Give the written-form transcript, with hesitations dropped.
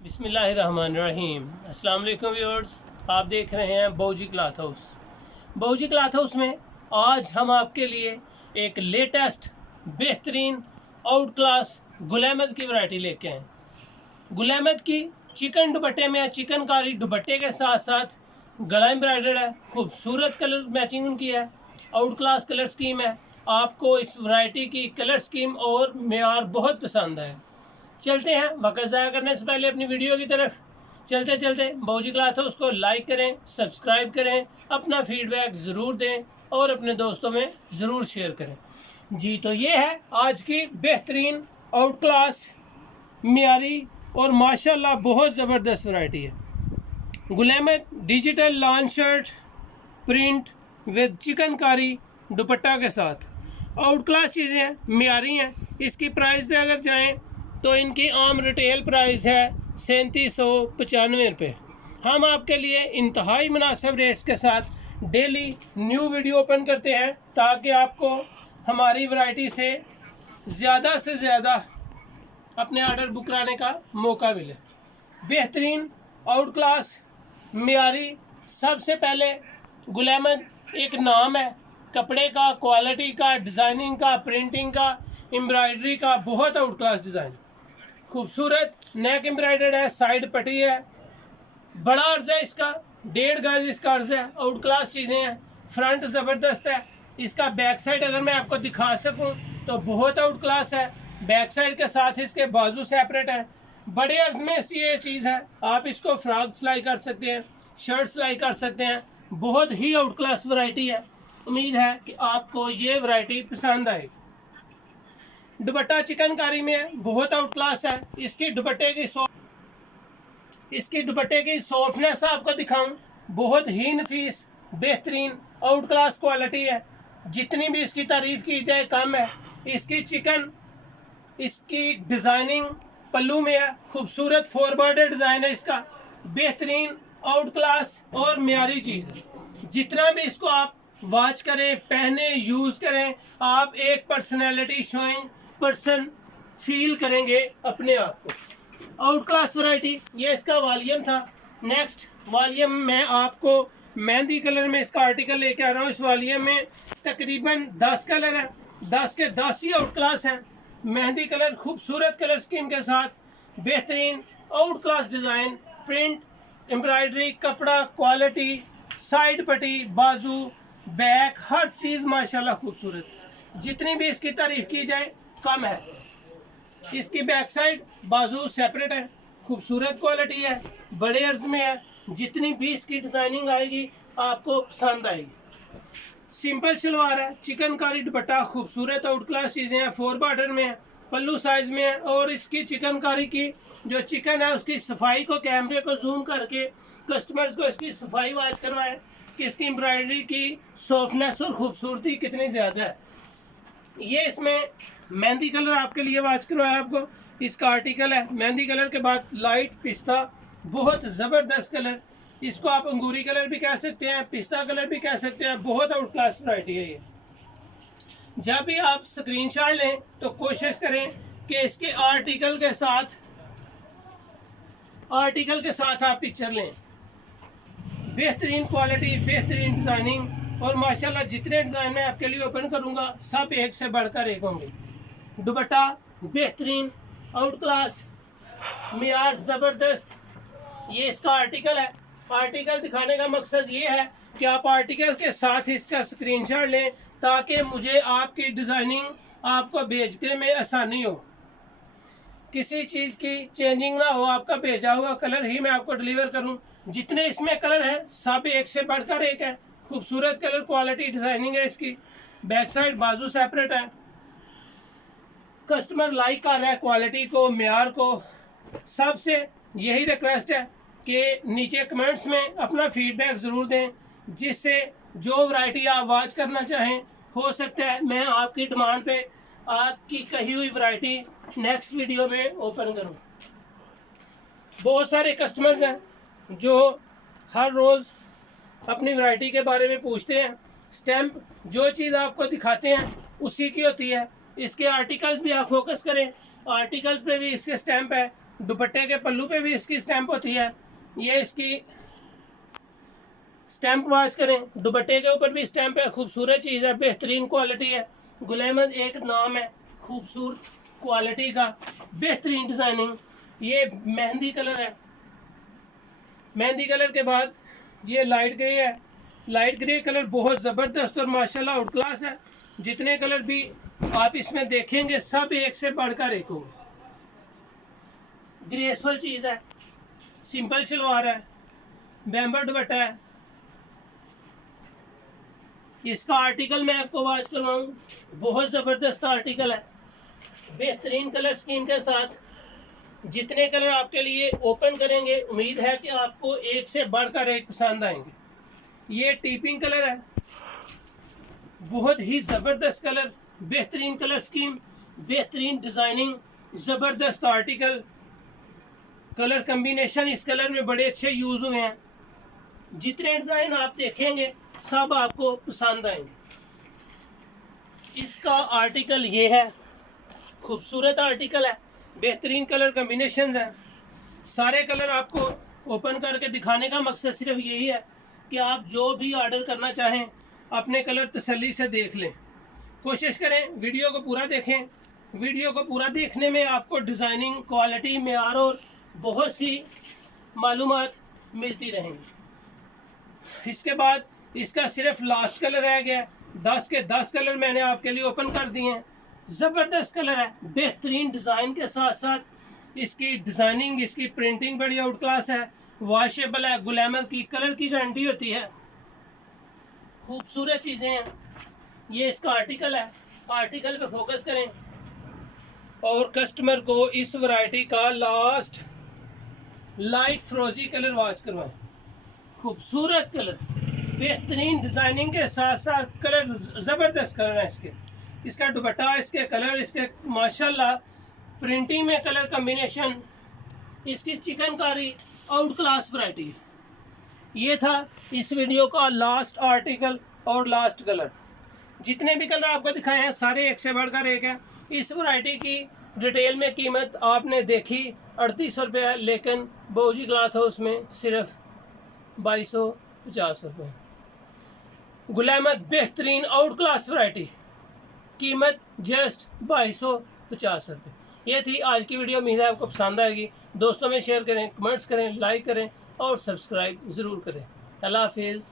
बिस्मिल्लाहिर्रहमानिर्रहीम। अस्सलाम वालेकुम व्यूअर्स, आप देख रहे हैं बौजी क्लॉथ हाउस। बौजी क्लॉथ हाउस में आज हम आपके लिए एक लेटेस्ट बेहतरीन आउट क्लास गुल अहमद की वैरायटी लेके आए। गुल अहमद की चिकन दुपट्टे में चिकनकारी दुपट्टे के साथ साथ गला एम्ब्रॉयडर्ड है, खूबसूरत कलर मैचिंग उनकी है, आउट क्लास कलर स्कीम है। आपको इस वैरायटी की कलर स्कीम और मेयार बहुत पसंद है। चलते हैं, वक्त ज़ाया करने से पहले अपनी वीडियो की तरफ चलते चलते बौजी क्लॉथ हाउस उसको लाइक करें, सब्सक्राइब करें, अपना फीडबैक ज़रूर दें और अपने दोस्तों में ज़रूर शेयर करें। जी, तो ये है आज की बेहतरीन आउट क्लास मियारी और माशाल्लाह बहुत ज़बरदस्त वैरायटी है। Gul Ahmed digital lawn shirt print with chikankari dupatta के साथ आउट क्लास चीज़ें हैं, मियारी हैं। इसकी प्राइस पे अगर जाएं तो इनकी आम रिटेल प्राइस है 3795 रुपये। हम आपके लिए इंतहाई मुनासिब रेट्स के साथ डेली न्यू वीडियो ओपन करते हैं ताकि आपको हमारी वैरायटी से ज़्यादा अपने ऑर्डर बुक कराने का मौका मिले। बेहतरीन आउट क्लास मियारी। सबसे पहले गुल अहमद एक नाम है कपड़े का, क्वालिटी का, डिज़ाइनिंग का, प्रिंटिंग का, एम्ब्रॉयडरी का, बहुत आउट क्लास डिज़ाइन। खूबसूरत नेक एम्ब्रॉयडर्ड है, साइड पट्टी है, बड़ा अर्ज है इसका, 1.5 गज इसका अर्ज है। आउट क्लास चीज़ें हैं, फ्रंट ज़बरदस्त है। इसका बैक साइड अगर मैं आपको दिखा सकूं तो बहुत आउट क्लास है। बैक साइड के साथ इसके बाजू सेपरेट है। बड़े अर्ज में ये चीज़ है, आप इसको फ्रॉक सिलाई कर सकते हैं, शर्ट सिलाई कर सकते हैं। बहुत ही आउट क्लास वैरायटी है। उम्मीद है कि आपको ये वैरायटी पसंद आएगी। दुपट्टा चिकनकारी में है, बहुत आउट क्लास है। इसकी दुपट्टे की सॉफ्टनेस आपको दिखाऊं, बहुत ही नफीस बेहतरीन आउट क्लास क्वालिटी है। जितनी भी इसकी तारीफ की जाए कम है। इसकी डिज़ाइनिंग पल्लू में है, खूबसूरत 4 बॉर्डर डिज़ाइन है इसका। बेहतरीन आउट क्लास और मियारी चीज़ है। जितना भी इसको आप वॉच करें, पहने, यूज़ करें, आप एक पर्सनैलिटी शोइंग पर्सन फील करेंगे अपने आप को। आउट क्लास वैरायटी, ये इसका वॉल्यूम था। नेक्स्ट वॉल्यूम में आपको मेहंदी कलर में इसका आर्टिकल लेके आ रहा हूँ। इस वॉल्यूम में तकरीबन 10 कलर हैं, 10 के 10 ही आउट क्लास हैं। मेहंदी कलर खूबसूरत कलर स्कीम के साथ बेहतरीन out class design, print, embroidery, कपड़ा, क्वालिटी, साइड पट्टी, बाजू, बैक, हर चीज़ माशाल्लाह खूबसूरत। जितनी भी इसकी तारीफ की जाए कम है। इसकी बैक साइड बाजू सेपरेट है, खूबसूरत क्वालिटी है, बड़े अर्ज में है। जितनी भी इसकी डिज़ाइनिंग आएगी आपको पसंद आएगी। सिंपल शलवार है, चिकनकारी दुपट्टा, खूबसूरत आउट क्लास चीज़ें हैं। 4 बॉर्डर में है, पल्लू साइज में है। और इसकी चिकनकारी की जो चिकन है उसकी सफाई को कैमरे को जूम करके कस्टमर्स को इसकी सफाई वाच करवाएं कि इसकी एम्ब्रॉयडरी की सॉफ्टनेस और खूबसूरती कितनी ज़्यादा है। ये इसमें मेहंदी कलर आपके लिए वाच करवाया आपको। इसका आर्टिकल है मेहंदी कलर के बाद लाइट पिस्ता, बहुत ज़बरदस्त कलर। इसको आप अंगूरी कलर भी कह सकते हैं, पिस्ता कलर भी कह सकते हैं। बहुत आउट क्लास वैरायटी है ये। जब भी आप स्क्रीनशॉट लें तो कोशिश करें कि इसके आर्टिकल के साथ आप पिक्चर लें। बेहतरीन क्वालिटी, बेहतरीन डिज़ाइनिंग और माशाल्लाह जितने डिज़ाइन मैं आपके लिए ओपन करूंगा सब एक से बढ़कर एक होंगे। दुपट्टा बेहतरीन आउट क्लास, मियार ज़बरदस्त। ये इसका आर्टिकल है। आर्टिकल दिखाने का मकसद ये है कि आप आर्टिकल के साथ इसका स्क्रीनशॉट लें ताकि मुझे आपकी डिज़ाइनिंग आपको भेजने में आसानी हो, किसी चीज़ की चेंजिंग ना हो, आपका भेजा हुआ कलर ही मैं आपको डिलीवर करूं। जितने इसमें कलर हैं सब एक से बढ़कर एक है। खूबसूरत कलर, क्वालिटी, डिज़ाइनिंग है इसकी। बैक साइड बाजू सेपरेट है। कस्टमर लाइक कर रहा है क्वालिटी को, मेयार को। सबसे यही रिक्वेस्ट है कि नीचे कमेंट्स में अपना फीडबैक ज़रूर दें, जिससे जो वैरायटी आप वॉच करना चाहें हो सकता है मैं आपकी डिमांड पे आपकी कही हुई वैरायटी नेक्स्ट वीडियो में ओपन करूं। बहुत सारे कस्टमर्स हैं जो हर रोज़ अपनी वैरायटी के बारे में पूछते हैं। स्टैम्प जो चीज़ आपको दिखाते हैं उसी की होती है। इसके आर्टिकल्स भी आप फोकस करें, आर्टिकल्स पे भी इसके स्टैम्प है। दुपट्टे के पल्लू पे भी इसकी स्टैंप होती है। ये इसकी स्टैंप वॉच करें, दुपट्टे के ऊपर भी स्टैंप है। खूबसूरत चीज़ है, बेहतरीन क्वालिटी है। गुल अहमद एक नाम है खूबसूरत क्वालिटी का, बेहतरीन डिज़ाइनिंग। ये मेहंदी कलर है। मेहंदी कलर के बाद ये लाइट ग्रे है। लाइट ग्रे कलर बहुत ज़बरदस्त और माशाल्लाह आउट क्लास है। जितने कलर भी आप इसमें देखेंगे सब एक से बढ़कर एक होंगे। ग्रेसफुल चीज़ है, सिंपल शलवार है, बैम्बर दुपट्टा है। इसका आर्टिकल मैं आपको वाच करवाऊँ, बहुत ज़बरदस्त आर्टिकल है, बेहतरीन कलर स्कीम के साथ। जितने कलर आपके लिए ओपन करेंगे उम्मीद है कि आपको एक से बढ़कर एक पसंद आएंगे। ये टीपिंग कलर है, बहुत ही ज़बरदस्त कलर, बेहतरीन कलर स्कीम, बेहतरीन डिज़ाइनिंग, ज़बरदस्त आर्टिकल। कलर कम्बिनेशन इस कलर में बड़े अच्छे यूज़ हुए हैं। जितने डिज़ाइन आप देखेंगे सब आपको पसंद आएंगे। इसका आर्टिकल ये है, खूबसूरत आर्टिकल है, बेहतरीन कलर कम्बिनेशन है। सारे कलर आपको ओपन करके दिखाने का मकसद सिर्फ यही है कि आप जो भी ऑर्डर करना चाहें अपने कलर तसल्ली से देख लें। कोशिश करें वीडियो को पूरा देखें। वीडियो को पूरा देखने में आपको डिज़ाइनिंग, क्वालिटी, मेयार और बहुत सी मालूमात मिलती रहेंगी। इसके बाद इसका सिर्फ लास्ट कलर रह गया। 10 के 10 कलर मैंने आपके लिए ओपन कर दिए हैं। ज़बरदस्त कलर है, बेहतरीन डिज़ाइन के साथ साथ इसकी डिज़ाइनिंग, इसकी प्रिंटिंग बड़ी आउट क्लास है, वॉशेबल है। गुल अहमद की कलर की गारंटी होती है। खूबसूरत चीज़ें हैं। ये इसका आर्टिकल है, आर्टिकल पे फोकस करें और कस्टमर को इस वैरायटी का लास्ट लाइट फ्रोजी कलर वॉच करवाएं। खूबसूरत कलर, बेहतरीन डिज़ाइनिंग के साथ साथ कलर ज़बरदस्त कलर है इसके। इसका दुपट्टा, इसके कलर, इसके माशाल्लाह प्रिंटिंग में कलर कम्बिनेशन, इसकी चिकनकारी आउट क्लास वैरायटी है। ये था इस वीडियो का लास्ट आर्टिकल और लास्ट कलर। जितने भी कलर आपको दिखाए हैं सारे एक से बढ़कर एक है। इस वैरायटी की डिटेल में कीमत आपने देखी 3800 रुपये, लेकिन बाऊजी क्लॉथ हाउस में सिर्फ 2250 रुपये। गुल अहमद बेहतरीन आउट क्लास वैरायटी, कीमत जस्ट 2250 रुपये। ये थी आज की वीडियो। उम्मीद है आपको पसंद आएगी। दोस्तों में शेयर करें, कमेंट्स करें, लाइक करें और सब्सक्राइब ज़रूर करें। अल्लाह हाफिज़।